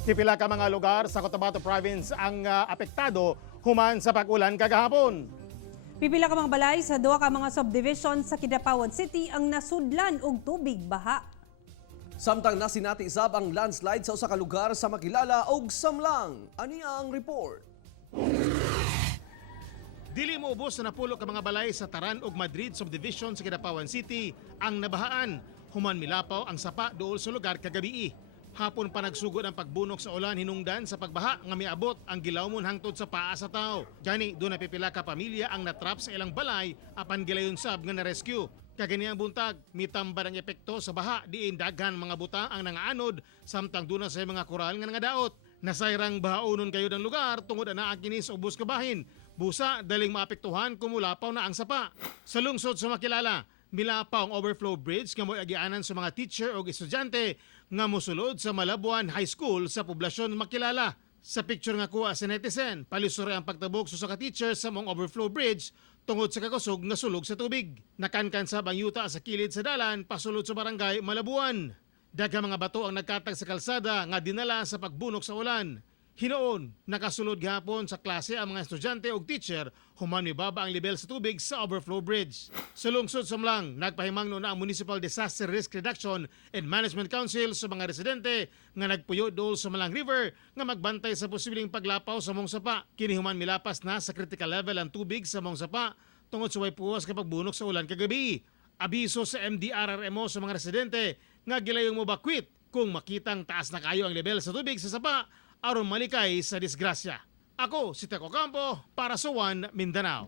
Pipila ka mga lugar sa Cotabato Province ang apektado human sa pag-ulan kagahapon. Pipila ka mga balay sa duha ka mga subdivision sa Kidapawan City ang nasudlan og tubig baha. Samtang nasinati isab ang landslide sa usa ka lugar sa Makilala ug Samlang. Ani ang report? Dili mo ubos na napulo ka mga balay sa Taran ug Madrid subdivision sa Kidapawan City ang nabahaan. Human milapaw ang sapa duol sa lugar kagabi. Hapon pa nagsugod ang pagbunok sa ulan hinungdan sa pagbaha nga miabot ang gilawmon hangtod sa paa sa tao. Gani doon na pipila ka pamilya ang natrap sa ilang balay apan gilayon sab nga na-rescue. Kagani ang buntag, mitamba ang epekto sa baha diin daghan mga buta ang nangaanod samtang doon sa mga koral nga daot. Nasayrang bahaunon kayo ng lugar tungod na kinis ubos kabahin. Busa daling maapektuhan kumulapaw na ang sapa. Sa lungsod sa Makilala, milapaw ang overflow bridge nga mo'y agianan sa mga teacher o estudyante nga mosulod sa Malabuan High School sa poblasyon Makilala. Sa picture nga kuha sa netizen, palisuri ang pagtabok sa ka-teacher sa mong overflow bridge tungod sa kakusog nga sulog sa tubig. Nakankan sa yuta sa kilid sa dalan pasulod sa barangay Malabuan. Daghang mga bato ang nagkatag sa kalsada nga dinala sa pagbunok sa ulan. Hinoon, nakasulod gahapon sa klase ang mga estudyante o teacher human mibaba ang level sa tubig sa overflow bridge. Sa lungsod Samlang, nagpahimangno na ang Municipal Disaster Risk Reduction and Management Council sa mga residente nga nagpuyo dool sa Malang River nga magbantay sa posibleng paglapaw sa mong sapa. Kini human milapas na sa critical level ang tubig sa mong sapa tungod sa way puwas kapag bunok sa ulan kagabi. Abiso sa MDRRMO sa mga residente nga gilayong mobakwit kung makitang taas na kayo ang level sa tubig sa sapa aron malikay sa disgrasya. Ako si Teco Campo para sa One Mindanao.